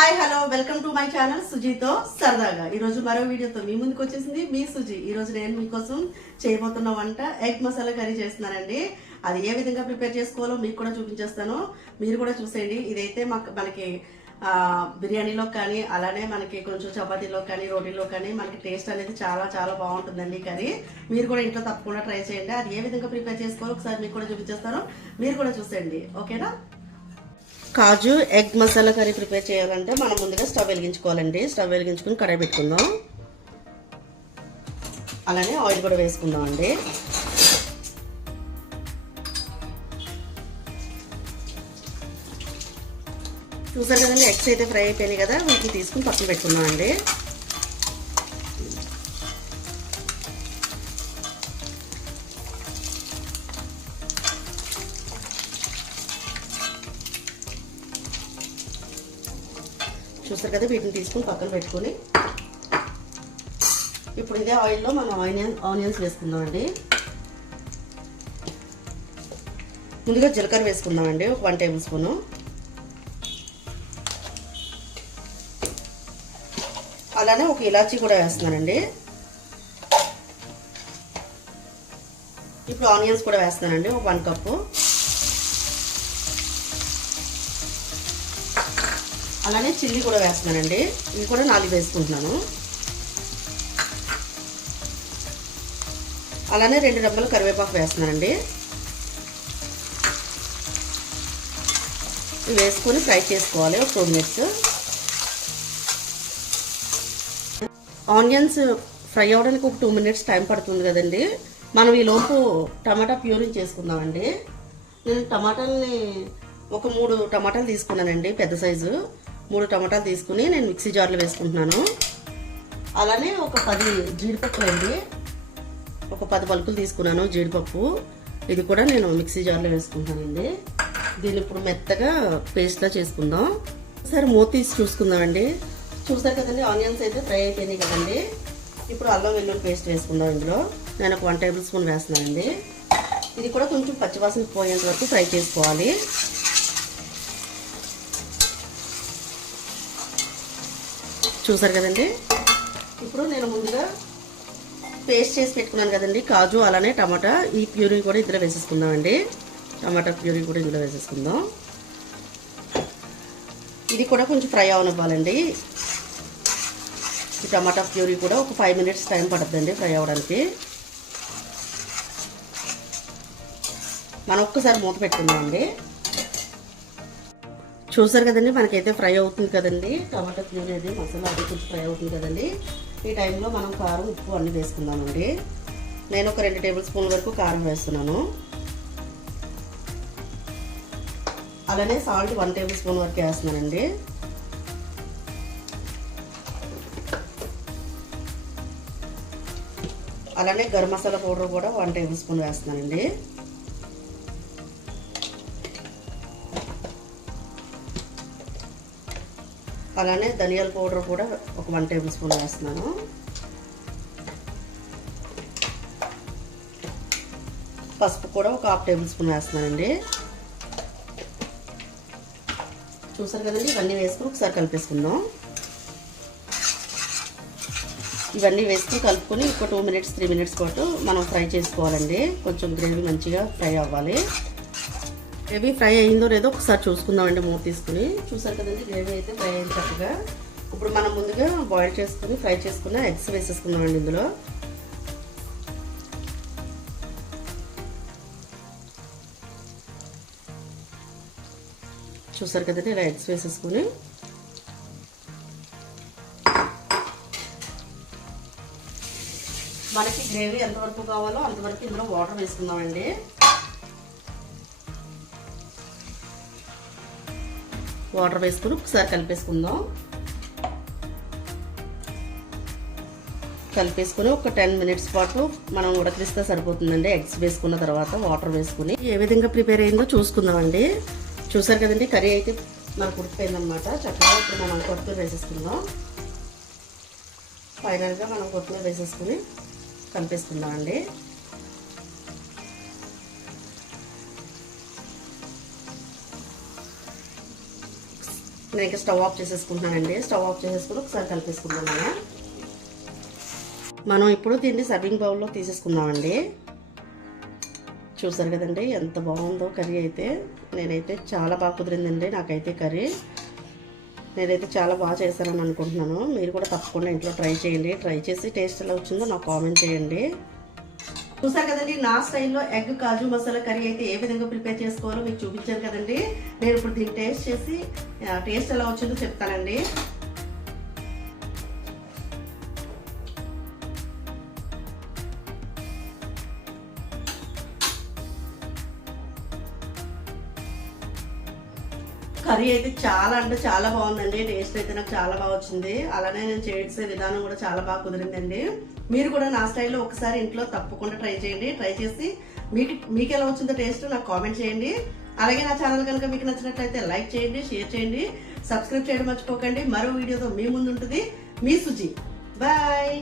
Hi hello welcome to my channel సుజీతో సరదాగా. ఈరోజు మరో వీడియోతో మీ ముందుకు వచ్చేసింది మీ సుజీ. ఈరోజు నేను మీకోసం చేయబోతున్న వంట ఎగ్ మసాలా కర్రీ చేస్తున్నానండి. అది ఏ విధంగా ప్రిపేర్ చేసుకోవాలో మీకు కూడా చూపించేస్తాను, మీరు కూడా చూసేయండి. ఇదైతే మనకి బిర్యానీలో కానీ అలానే మనకి కొంచెం చపాతీలో కానీ రోటీలో కానీ మనకి టేస్ట్ అనేది చాలా చాలా బాగుంటుందండి ఈ కర్రీ. మీరు కూడా ఇంట్లో తప్పకుండా ట్రై చేయండి. అది ఏ విధంగా ప్రిపేర్ చేసుకోవాలో ఒకసారి మీకు కూడా చూపించేస్తాను, మీరు కూడా చూసేయండి. ఓకేనా? కాజు ఎగ్ మసాలా కర్రీ ప్రిపేర్ చేయాలంటే మనం ముందుగా స్టవ్ వెలిగించుకోవాలండి. స్టవ్ వెలిగించుకుని కడాయి పెట్టుకుందాం. అలానే ఆయిల్ కూడా వేసుకుందాం అండి. చూసారు కదండి, ఎగ్స్ అయితే ఫ్రై అయిపోయినాయి కదా, వీటిని తీసుకుని పక్కన పెట్టుకుందాం అండి. చూసారు కదా, వీటిని తీసుకుని పక్కన పెట్టుకొని ఇప్పుడు ఇదే ఆయిల్లో మనం ఆనియన్స్ వేసుకుందాం అండి. ముందుగా జీలకర్ర వేసుకుందామండి, ఒక 1 టేబుల్ స్పూను. అలానే ఒక ఇలాచీ కూడా వేస్తున్నానండి. ఇప్పుడు ఆనియన్స్ కూడా వేస్తున్నానండి, ఒక 1 కప్పు. అలానే చిల్లీ కూడా వేస్తున్నానండి, ఇవి కూడా 4 వేసుకుంటున్నాను. అలానే 2 రెమ్మలు కరివేపాకు వేస్తున్నానండి. ఇవి వేసుకొని ఫ్రై చేసుకోవాలి ఒక 2 మినిట్స్. ఆనియన్స్ ఫ్రై అవ్వడానికి ఒక 2 మినిట్స్ టైం పడుతుంది కదండి. మనం ఈ లోపు టమాటా ప్యూరింగ్ చేసుకుందామండి. నేను టమాటాలని ఒక 3 టమాటాలు తీసుకున్నానండి, పెద్ద సైజు 3 టమాటాలు తీసుకుని నేను మిక్సీ జార్లో వేసుకుంటున్నాను. అలానే ఒక 10 జీడిపప్పులు అండి, ఒక 10 పలుకులు తీసుకున్నాను జీడిపప్పు. ఇది కూడా నేను మిక్సీ జార్లో వేసుకుంటానండి. దీన్ని ఇప్పుడు మెత్తగా పేస్ట్లా చేసుకుందాం. సరే మూత తీసి చూసుకుందామండి. చూసారు కదండి, ఆనియన్స్ అయితే ఫ్రై అయిపోయినాయి కదండి. ఇప్పుడు అల్లం వెల్లుల్లి పేస్ట్ వేసుకుందాం. ఇందులో నేను ఒక 1 టేబుల్ స్పూన్ వేస్తున్నానండి. ఇది కూడా కొంచెం పచ్చివాసన పోయేంత వరకు ఫ్రై చేసుకోవాలి. చూసారు కదండి, ఇప్పుడు నేను ముందుగా పేస్ట్ చేసి పెట్టుకున్నాను కదండి కాజు అలానే టమాటా, ఈ ప్యూరీ కూడా ఇందులో వేసేసుకుందామండి. టమాటా ప్యూరీ కూడా ఇందులో వేసేసుకుందాం. ఇది కూడా కొంచెం ఫ్రై అవనివ్వాలండి. ఈ టమాటా ప్యూరీ కూడా ఒక 5 మినిట్స్ టైం పడుతుందండి ఫ్రై అవ్వడానికి. మనం ఒక్కసారి మూత పెట్టుకుందామండి. చూసారు కదండి, మనకైతే ఫ్రై అవుతుంది కదండి, టమాటా ప్యూరీ అది మసాలా అది కొంచెం ఫ్రై అవుతుంది కదండి. ఈ టైంలో మనం కారం ఉప్పు అన్నీ వేసుకుందామండి. నేను ఒక 2 టేబుల్ స్పూన్ల వరకు కారం వేస్తున్నాను. అలానే సాల్ట్ 1 టేబుల్ స్పూన్ వరకు వేస్తున్నానండి. అలానే గరం మసాలా పౌడర్ కూడా 1 టేబుల్ స్పూన్ వేస్తున్నానండి. అలానే ధనియాల పౌడర్ కూడా ఒక 1 టేబుల్ స్పూన్ వేస్తున్నాను. పసుపు కూడా ఒక 1/2 టేబుల్ స్పూన్ వేస్తున్నానండి. చూసారు కదండి, ఇవన్నీ వేసుకుని ఒకసారి కలిపేసుకుందాం. ఇవన్నీ వేసుకుని కలుపుకొని ఒక 2 మినిట్స్ 3 మినిట్స్ పాటు మనం ఫ్రై చేసుకోవాలండి. కొంచెం గ్రేవీ మంచిగా ఫ్రై అవ్వాలి. గ్రేవీ ఫ్రై అయిందో లేదో ఒకసారి చూసుకుందామండి మూత తీసుకుని. చూసారు కదండి, గ్రేవీ అయితే ఫ్రై అయింది చక్కగా. ఇప్పుడు మనం ముందుగా బాయిల్ చేసుకుని ఫ్రై చేసుకున్న ఎగ్స్ వేసేసుకుందామండి ఇందులో. చూసారు కదండి, ఇలా ఎగ్స్ వేసేసుకుని మనకి గ్రేవీ ఎంతవరకు కావాలో అంతవరకు ఇందులో వాటర్ వేసుకుందామండి. వాటర్ వేసుకుని ఒకసారి కలిపేసుకుందాం. కలిపేసుకుని ఒక 10 మినిట్స్ పాటు మనం ఉడకలిస్తే సరిపోతుందండి. ఎగ్స్ వేసుకున్న తర్వాత వాటర్ వేసుకుని ఏ విధంగా ప్రిపేర్ అయిందో చూసుకుందామండి. చూసారు కదండి, కర్రీ అయితే మనకు ఉడికిపోయిందనమాట. చక్కగా ఇప్పుడు మనం కొత్తిమీర వేసేసుకుందాం. ఫైనల్గా మనం కొత్తిమీర వేసేసుకుని కలిపేసుకుందామండి. నేను ఇంకా స్టవ్ ఆఫ్ చేసేసుకుంటున్నానండి. స్టవ్ ఆఫ్ చేసేసుకుని ఒకసారి కలిపేసుకుంటున్నాను. మనం ఇప్పుడు దీన్ని సర్వింగ్ బౌల్లో తీసేసుకుందామండి. చూసారు కదండి ఎంత బాగుందో కర్రీ అయితే. నేనైతే చాలా బాగా కుదిరిందండి నాకైతే కర్రీ. నేనైతే చాలా బాగా చేశానని అనుకుంటున్నాను. మీరు కూడా తప్పకుండా ఇంట్లో ట్రై చేయండి. ట్రై చేసి టేస్ట్ ఎలా వచ్చిందో నాకు కామెంట్ చేయండి. చూసారు కదండి నా స్టైల్లో ఎగ్ కాజు మసాలా కర్రీ అయితే ఏ విధంగా ప్రిపేర్ చేసుకోవాలో మీకు చూపించాను కదండి. నేను ఇప్పుడు దీన్ని టేస్ట్ చేసి టేస్ట్ ఎలా వచ్చిందో చెప్తానండి. కర్రీ అయితే చాలా అంటే చాలా బాగుందండి. టేస్ట్ అయితే నాకు చాలా బాగా వచ్చింది. అలానే నేను చేసే విధానం కూడా చాలా బాగా కుదిరిందండి. మీరు కూడా నా స్టైల్లో ఒకసారి ఇంట్లో తప్పకుండా ట్రై చేయండి. ట్రై చేసి మీకు ఎలా వచ్చిందో టేస్ట్ నాకు కామెంట్ చేయండి. అలాగే నా ఛానల్ కనుక మీకు నచ్చినట్లయితే లైక్ చేయండి, షేర్ చేయండి, సబ్స్క్రైబ్ చేయడం మర్చిపోకండి. మరో వీడియోతో మీ ముందు ఉంటుంది మీ సుజి. బాయ్.